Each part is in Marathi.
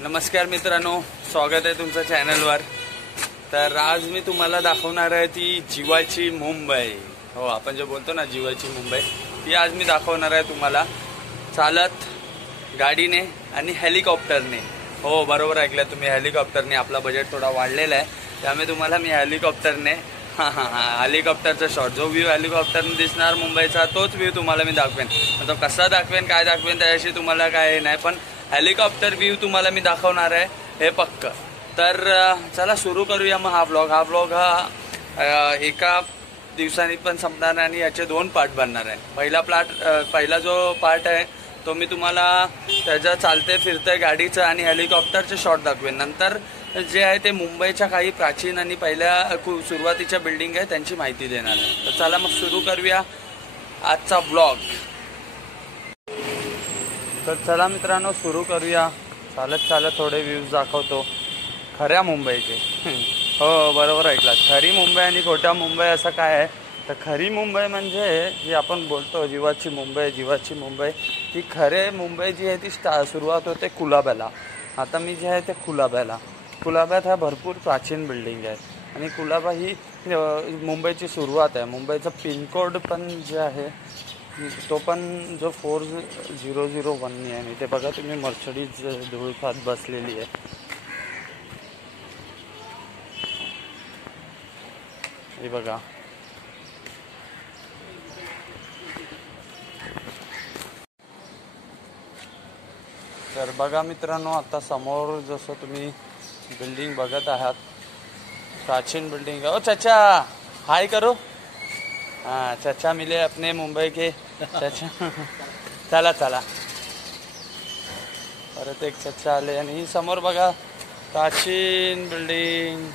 नमस्कार मित्रांनो, स्वागत आहे तुमच्या चॅनलवर। तर आज मी तुम्हाला दाखवणार आहे ती जीवाची मुंबई। हो, आपण जे बोलतो ना जीवाची मुंबई, ती आज मी दाखवणार आहे तुम्हाला चालत, गाडीने आणि हेलिकॉप्टरने। हो, बरोबर ऐकलं तुम्ही, हेलिकॉप्टरने। आपला बजेट थोडा वाढलेला आहे, त्यामुळे तुम्हाला मी हेलिकॉप्टरने हेलिकॉप्टरचा शॉट, जो व्ह्यू हेलिकॉप्टरने दिसणार मुंबईचा, तोच व्ह्यू तुम्हाला मी दाखवेन। मतलब कसा दाखवेन, काय दाखवेन त्याच्याशी तुम्हाला काय नाही, पण हेलिकॉप्टर व्ह्यू तुम्हाला मी दाखवणार आहे, हे पक्क। तर चला सुरू करूया मग हा ब्लॉग हा एका दिवसाने पण संपणार नाही आणि याचे 2 पार्ट बनणार आहे। पहिला जो पार्ट आहे तो मी तुम्हाला त्याचा चालते फिरते गाडीचं आणि हेलिकॉप्टरचे शॉट दाखवेन। नंतर जे आहे ते मुंबईच्या काही प्राचीन आणि पहिल्या सुरुवातीच्या बिल्डिंग आहे त्यांची माहिती देणार आहे। तर चला मग सुरू करूया आजचा ब्लॉग। तर चला मित्रांनो सुरू करूया। चालत थोडे व्ह्यूज दाखवतो खऱ्या मुंबईचे। हो, बरोबर ऐकलात, खरी मुंबई आणि खोट्या मुंबई असं काय आहे। तर खरी मुंबई म्हणजे जी आपण बोलतो जीवाची मुंबई, ती खरे मुंबई जी आहे ती सुरुवात होते कुलाब्याला। आता मी जे आहे ते कुलाब्यात ह्या भरपूर प्राचीन बिल्डिंग आहेत आणि कुलाबा ही मुंबईची सुरुवात आहे। मुंबईचा पिनकोड पण जे आहे तो पण जो 4001 आहे। ते बघा तुम्ही, मर्सिडीज धूळ खात बसलेली आहे। हे बघा, तर बघा मित्रांनो, आता समोर जसं तुम्ही बिल्डिंग बघत आहात, प्राचीन बिल्डिंग। ओ चाचा, हाय करो। हाँ, चाचा मिले अपने मुंबई के चाचा। चला परत एक चाचा आले आणि समोर बघा प्राचीन बिल्डिंग।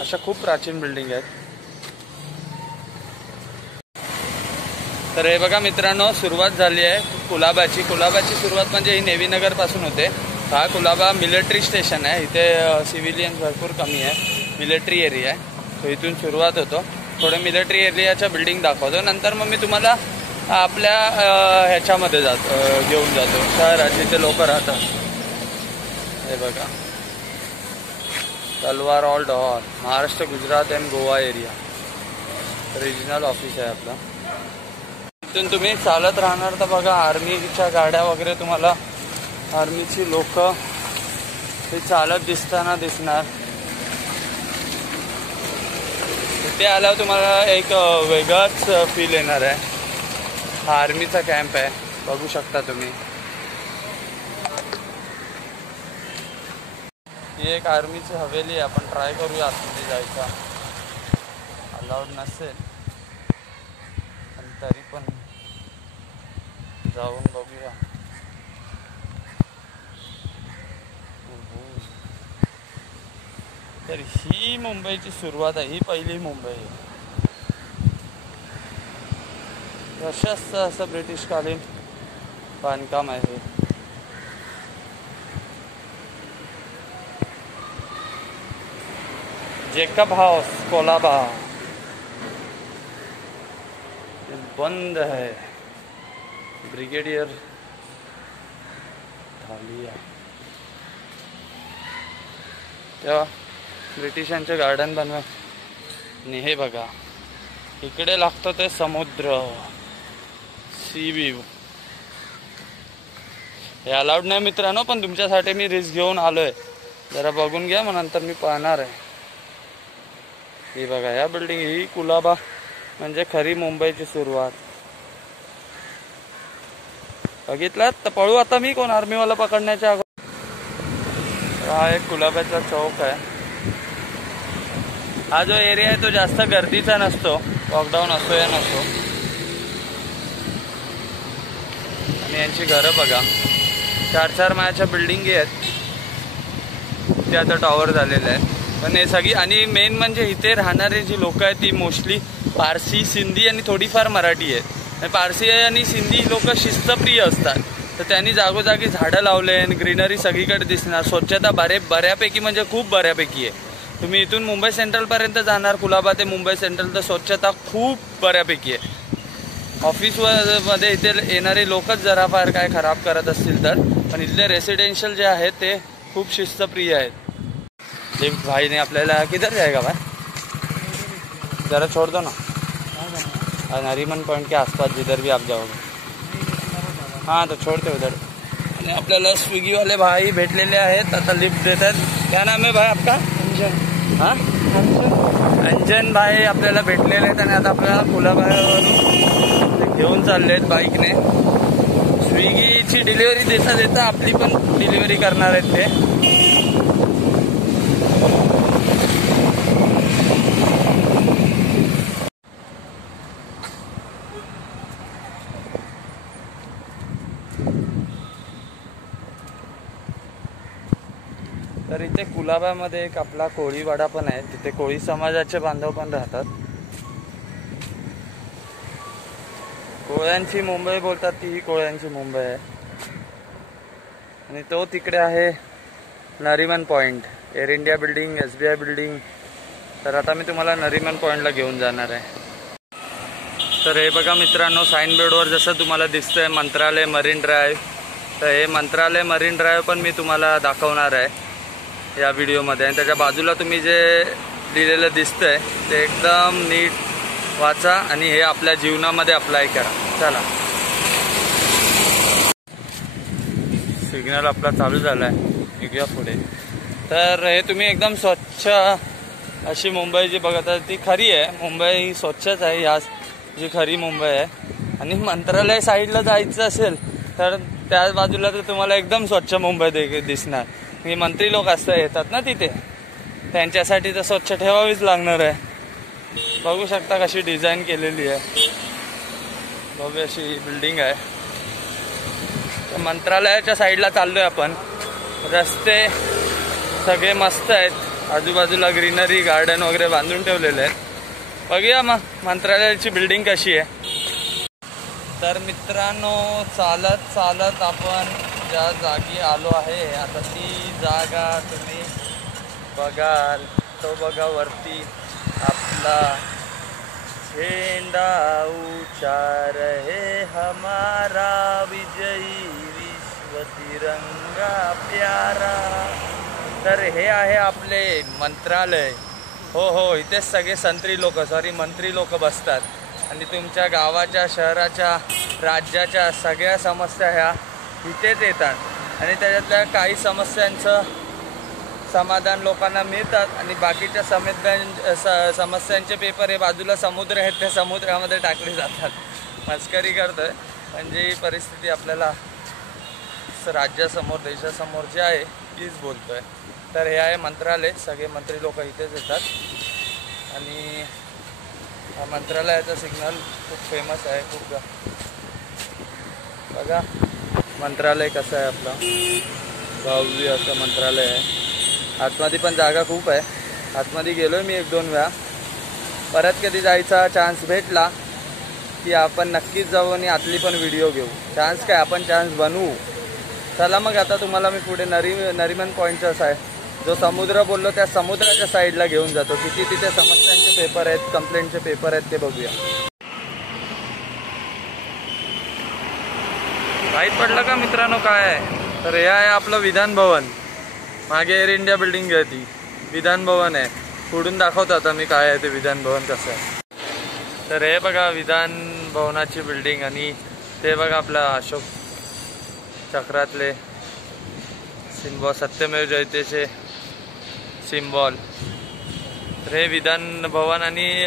अशा खूप प्राचीन बिल्डिंग आहेत। तर हे बघा मित्रांनो, सुरुवात झाली आहे कुलाब्याची सुरुवात म्हणजे ही नेव्हीनगर पासून होते। हा कुलाबा मिलिटरी स्टेशन आहे, इथे सिव्हिलियन भरपूर कमी आहे, मिलिटरी एरिया आहे। तो इथून सुरुवात होतो। थोडे मिलिटरी एरियाच्या बिल्डिंग दाखवतो, नंतर मग मी तुम्हाला आपल्या ह्याच्यामध्ये घेऊन जातो शहरात जिथे लोक राहतात। हे बघा, तलवार old hall, Maharashtra, Gujarat and Goa area regional office आहे आपला। इथून तुम्ही चालत राहणार तर बघा आर्मीच्या गाड्या वगैरे, तुम्हाला आर्मीची लोक ते चालत दिसणार। इथे आल्यावर तुम्हाला एक वेगळाच फील येणार आहे। हा आर्मीचा कॅम्प आहे, बघू शकता तुम्ही। ही एक आर्मीची हवेली आहे, आपण ट्राय करूया आतमध्ये जायचा। अलाउड नसेल पण तरी पण जाऊन बघूया। तर ही मुंबईची सुरुवात आहे, ही पहिली मुंबई आहे। प्रशस्त असं ब्रिटिशकालीन बांधकाम आहे। जेकब हाउस कोलाबा बंद है। ब्रिगेडियर धालिया, तेव्हा ब्रिटिशांचे गार्डन बनवाय। आणि हे बघा, इकडे लागतो ते समुद्र, सी व्ह्यू। हे अलाउड नाही मित्रांनो, पण तुमच्यासाठी मी रिस्क घेऊन आलोय, जरा बघून घ्या, मग नंतर मी पाहणार आहे। हे बघा, या बिल्डिंग, ही कुलाबा म्हणजे खरी मुंबईची सुरुवात। बघितलात तर पळू आता मी, कोण आर्मीवाला पकडण्याच्या अगोदर। हा एक कुलाब्याचा चौक आहे। हा जो एरिया आहे तो जास्त गर्दीचा नसतो, लॉकडाऊन असो या नसो। आणि यांची घरं बघा, 4-4 माळ्याच्या बिल्डिंगी आहेत, ते आता टॉवर झालेले आहेत। पण हे सगळी, आणि मेन म्हणजे इथे राहणारे जी लोक आहेत ती मोस्टली पारसी, सिंधी आणि थोडीफार मराठी आहेत। पारसी आणि सिंधी लोक शिस्तप्रिय असतात, तर त्यांनी जागोजागी झाडं लावले आणि ग्रीनरी सगळीकडे दिसणार। स्वच्छता बऱ्यापैकी म्हणजे खूप बऱ्यापैकी आहे। तुम्ही इथून मुंबई सेंट्रलपर्यंत जाणार, कुलाबा ते मुंबई सेंट्रल, तर स्वच्छता खूप बऱ्यापैकी आहे। ऑफिस मध्ये इथे येणारे लोकच जरा फार काय खराब करत असतील तर, पण इथले रेसिडेन्शियल जे आहेत ते खूप शिस्तप्रिय आहेत। एक भाई ने आपल्याला किधर जाएगा भाई, जरा छोड़ दो ना, नरीमन पॉइंट के आसपास जिधर भी आप जाओगे, हाँ तो छोड़ते उधर। आणि आपल्याला स्विगी वाले भाई भेटलेले आहेत, आता लिफ्ट देतात। क्या नाम है भाई आपका? अंजन। हाँ अंजन भाई आपल्याला भेटलेले आहेत आणि आता आपल्याला कुलाबावरून घेऊन चालले आहेत बाईकने। स्विगीची डिलिव्हरी देता देता आपली पण डिलिव्हरी करणार आहेत ते। तर इथे कुलाब्यामध्ये एक आपला कोळीवाडा पण आहे, तिथे कोळी समाजाचे बांधव पण राहतात। कोळ्यांची मुंबई बोलतात, ती ही कोळ्यांची मुंबई आहे। आणि तो तिकडे आहे Nariman point, air India building, SBI building. तर आता मी तुम्हाला नरीमन पॉइंटला घेऊन जाणार आहे। तर हे बघा मित्रांनो, साइन बोर्डवर जसं तुम्हाला दिसतंय मंत्रालय मरीन ड्राईव्ह, तर हे मंत्रालय मरीन ड्राईव्ह पण मी तुम्हाला दाखवणार आहे या व्हिडिओमध्ये। आणि त्याच्या बाजूला तुम्ही जे लिहिलेलं दिसतंय ते एकदम नीट वाचा आणि हे आपल्या जीवनामध्ये अप्लाय करा। चला, सिग्नल आपला चालू झालाय, निघूया पुढे। तर हे तुम्ही एकदम स्वच्छ अशी मुंबई जी बघत आहे ती खरी आहे, मुंबई ही स्वच्छच आहे, या जी खरी मुंबई आहे। आणि मंत्रालय साईडला जायचं असेल तर त्या बाजूला तर तुम्हाला एकदम स्वच्छ मुंबई दिसणार। ही मंत्री लोक असं येतात ना तिथे, त्यांच्यासाठी तर स्वच्छ ठेवावीच लागणार आहे। बघू शकता कशी डिझाईन केलेली आहे, भव्य अशी बिल्डिंग आहे। मंत्रालयाच्या साईडला चाललोय आपण, रस्ते सगळे मस्त आहेत, आजूबाजूला ग्रीनरी गार्डन वगैरे बांधून ठेवलेले आहेत। बघूया मग मंत्रालयाची बिल्डिंग कशी आहे। तर मित्रांनो, चालत चालत आपण ज्या जागी आलो आहे, आता ती जागा तुम्ही बघाल, तो बघा वरती आपला झेंडा ऊंचा रहे हमारा, विजयी विश्व तिरंगा प्यारा। तर हे आहे आपले मंत्रालय। हो, इथेच सगळे मंत्री लोक बसतात आणि तुमच्या गावाच्या, शहराच्या, राज्याच्या सगळ्या समस्या ह्या इथेच येतात आणि त्याच्यातल्या काही समस्यांचं समाधान लोकांना मिळतात आणि बाकीच्या समस्यांचे पेपर हे बाजूला समुद्र आहेत त्या समुद्रामध्ये टाकले जातात। मस्करी करतोय, म्हणजे ही परिस्थिती आपल्याला राज्यासमोर, देशासमोर जे आहे तीच बोलतोय। तर हे आहे मंत्रालय, सगळे मंत्री लोक इथेच येतात आणि मंत्रालयाचा सिग्नल खूप फेमस आहे, खूप बघा मंत्रालय कसं आहे आपलं, भव्य असं मंत्रालय आहे। आतमध्ये पण जागा खूप आहे, आतमध्ये गेलोय मी 1-2 वेळा, परत कधी जायचा चान्स भेटला की आपण नक्कीच जाऊ आणि आतली पण व्हिडिओ घेऊ। चान्स काय, आपण चान्स बनवू। चला मग आता तुम्हाला मी पुढे नरीमन पॉईंटचा आहे जो समुद्र बोललो त्या समुद्राच्या साईडला घेऊन जातो, किती तिथे समस्यांचे पेपर आहेत, कंप्लेंटचे पेपर आहेत ते बघूया। माहीत पडलं का मित्रांनो काय आहे? तर हे आहे आपलं विधान भवन, मागे एअर इंडिया बिल्डिंग आहे ती विधान भवन आहे। पुढून दाखवतो आता मी काय आहे ते विधान भवन कसं आहे। तर हे बघा विधान भवनाची बिल्डिंग आणि ते बघा आपला अशोक चक्रातले सिम्बॉल, सत्यमेव जयतेचे सिम्बॉल। तर हे विधान भवन आणि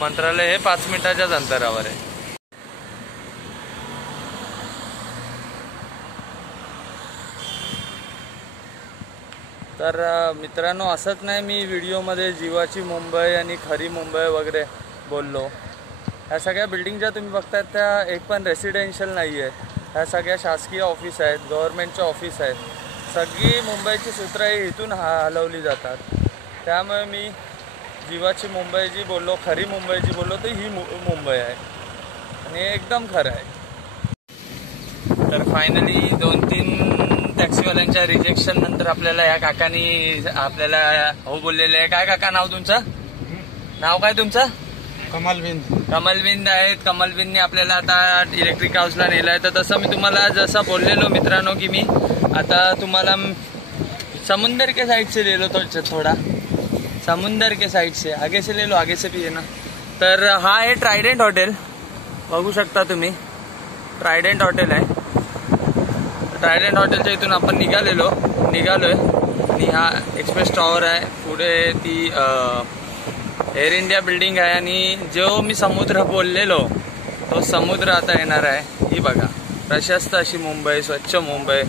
मंत्रालय हे 5 मिनिटाच्याच अंतरावर आहे। तर मित्रांनो, असंच नाही मी व्हिडिओमध्ये जीवाची मुंबई आणि खरी मुंबई वगैरे बोललो। ह्या सगळ्या बिल्डिंग ज्या तुम्ही बघतायत त्या एक पण रेसिडेन्शियल नाही आहे, ह्या सगळ्या शासकीय ऑफिस आहेत, गव्हर्नमेंटचे ऑफिस आहेत। सगळी मुंबईची सूत्र इथून हलवली जातात। त्यामुळे मी जीवाची मुंबई जी बोललो, खरी मुंबई जी बोललो, तर ही मुंबई आहे आणि एकदम खरं आहे। तर फायनली 2-3 टॅक्सीवाल्यांच्या रिजेक्शन नंतर आपल्याला या काकांनी आपल्याला हो बोललेले आहे। काय काका नाव तुमचं? नाव काय तुमचं? कमलबिंद आहेत. कमलबिंदने आपल्याला आता इलेक्ट्रिक हाऊसला नेलाय. तर तसं मी तुम्हाला जसं बोललेलो मित्रांनो की मी आता तुम्हाला समुंदर के साइड से ले लो थोड़ा, समुंदर के साइड से आगे से ले लो, आगे से भी है ना. तर हा आहे ट्रायडेंट हॉटेल, बघू शकता तुम्ही. ट्रायडेंट हॉटेल आहे. ट्रायडेंट हॉटेलच्या इथून आपण निघालोय आणि हा एक्सप्रेस टॉवर आहे. पुढे ती एअर इंडिया बिल्डिंग आहे आणि जो मी समुद्र बोललेलो तो समुद्र आता येणार आहे. ही बघा प्रशस्त अशी मुंबई, स्वच्छ मुंबई,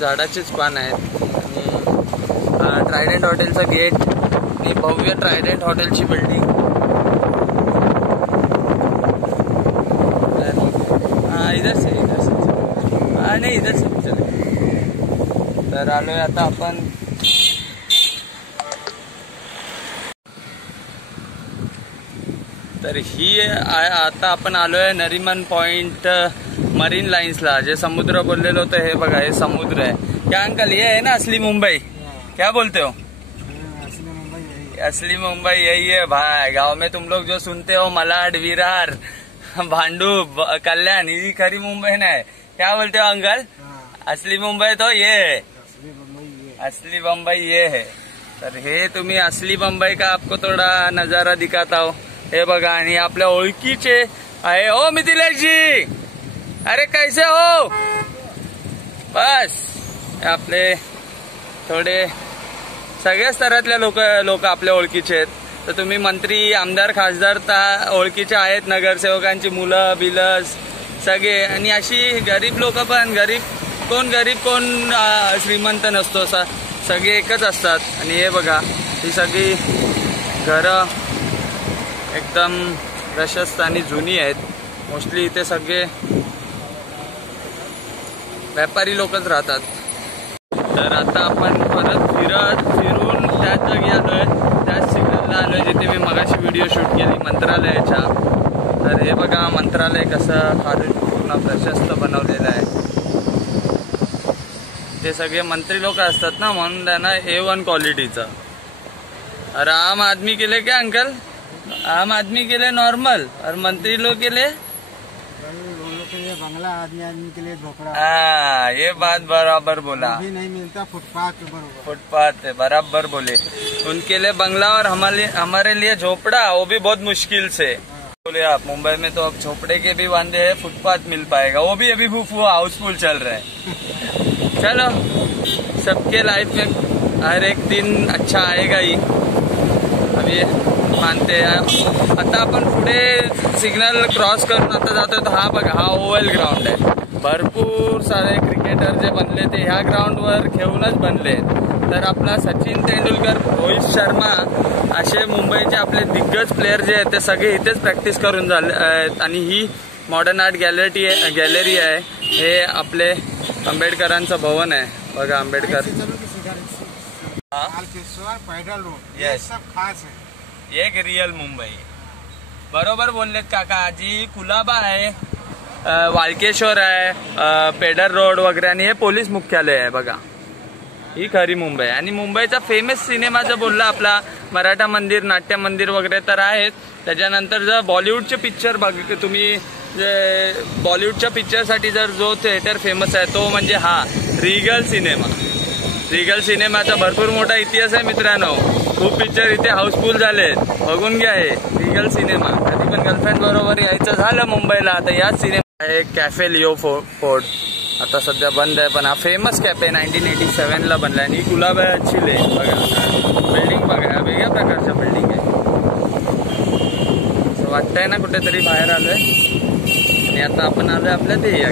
झाडाचीच पान आहेत. आणि ट्रायडेंट हॉटेलचा गेट आणि भव्य ट्रायडेंट हॉटेलची बिल्डिंग. इधर से नाही इधर से चले. तर आलोय आता आपण तर ही आता आपण आलोय नरीमन पॉइंट मरीन लाइन्सला. जे समुद्र बोललेलो होतं हे बघा, हे समुद्र आहे. क्या अंकल ये है ना असली मुंबई? क्या बोलते हो? असली मुंबई यही है भाई. गांव में तुम लोग जो सुनते हो मलाड, विरार, भांडूप, कल्याण, ही खरी मुंबई नाही. क्या बोलते हो अंकल? असली मुंबई तो ये है, असली मुंबई ये है. तर हे तुम्ही असली मुंबई का आपको थोडा नजारा दिखाता हो. हे बघा आणि आपल्या ओळखीचे आहे. ओ मिथिलेश जी, अरे कैसे हो? बस आपले थोडे सगळ्या स्तरातल्या लोक आपल्या ओळखीचे आहेत. तर तुम्ही मंत्री, आमदार, खासदार ओळखीचे आहेत. नगरसेवकांची मुलं बिलस सगळे. आणि अशी गरीब लोक पण, गरीब कोण श्रीमंत नसतो, सगळे एकच असतात. आणि हे बघा ही सगळी घरं एकदम प्रशस्त आणि जुनी आहेत. मोस्टली इथे सगळे व्यापारी लोकच राहतात. तर आता आपण परत फिरून त्याच जागी आलोय, त्याच सिग्नलला आलोय जिथे मी मगाशी व्हिडिओ शूट केली मंत्रालयाच्या. तर हे बघा मंत्रालय कसं खाली पूर्ण प्रशस्त बनवलेलं आहे. ते सगळे मंत्री लोक असतात ना, म्हणून त्यांना A1 क्वालिटीचं. और आम आदमी के लिए क्या अंकल? आम आदमी के लिए नॉर्मल और मंत्री लोग के लिए बंगला, आदमी के लिए झोपड़ा. हाँ, ये बात बराबर बोला. भी नहीं मिलता, फुटपाथ फुटपाथ है, बराबर बोले. उनके लिए बंगला और हमारे लिए झोपड़ा, वो भी बहुत मुश्किल से. बोले आप मुंबई में तो अब झोपड़े के भी वांदे हैं, फुटपाथ मिल पाएगा, वो भी अभी हाउसफुल चल रहा है. चलो, सबके लाइफ में हर एक दिन अच्छा आएगा ही, अभी मानते हैं. आता आपण पुढे सिग्नल क्रॉस करून आता जातोय. तर हा बघा, हा ओव्हल ग्राउंड आहे. भरपूर सारे क्रिकेटर जे बनले ते ह्या ग्राउंडवर खेळूनच बनले. तर आपला सचिन तेंडुलकर, रोहित शर्मा असे मुंबईचे आपले दिग्गज प्लेयर जे आहेत ते सगळे इथेच प्रॅक्टिस करून झाले आहेत. आणि ही मॉडर्न आर्ट गॅलरी आहे. हे आपले आंबेडकरांचं भवन आहे. बघा आंबेडकर, पैदल रोड, Yes. सब खास है. एक रियल मुंबई. बरोबर बोललेत काका जी. कुलाबा आहे, वाळकेश्वर आहे, पेडर रोड वगैरे, आणि हे पोलीस मुख्यालय आहे. बघा ही खरी मुंबई. आणि मुंबईचा फेमस सिनेमा जर बोलला आपला मराठा मंदिर, नाट्य मंदिर वगैरे तर आहेत. त्याच्यानंतर जर बॉलिवूडचे पिक्चर बघ तुम्ही, जे बॉलिवूडच्या पिक्चरसाठी जर जो थिएटर फेमस आहे तो म्हणजे हा रिगल सिनेमा. रिगल सिनेमाचा भरपूर मोठा इतिहास आहे मित्रांनो. खूप पिक्चर इथे हाऊसफुल झालेत, बघून घ्या. हे रिगल सिनेमा. कधी पण गर्लफ्रेंड बरोबर यायचं झालं मुंबईला तर याच सिनेमा आहे. कॅफे लिओ फोर्ट आता सध्या बंद आहे, पण हा फेमस कॅफे 1987ला बनला. आणि ही गुलाबाची ले बघा, बिल्डिंग बघा, वेगळ्या प्रकारच्या बिल्डिंग आहे. असं वाटतंय ना कुठेतरी बाहेर आलोय. आणि आता आपण आलोय आपल्या ते या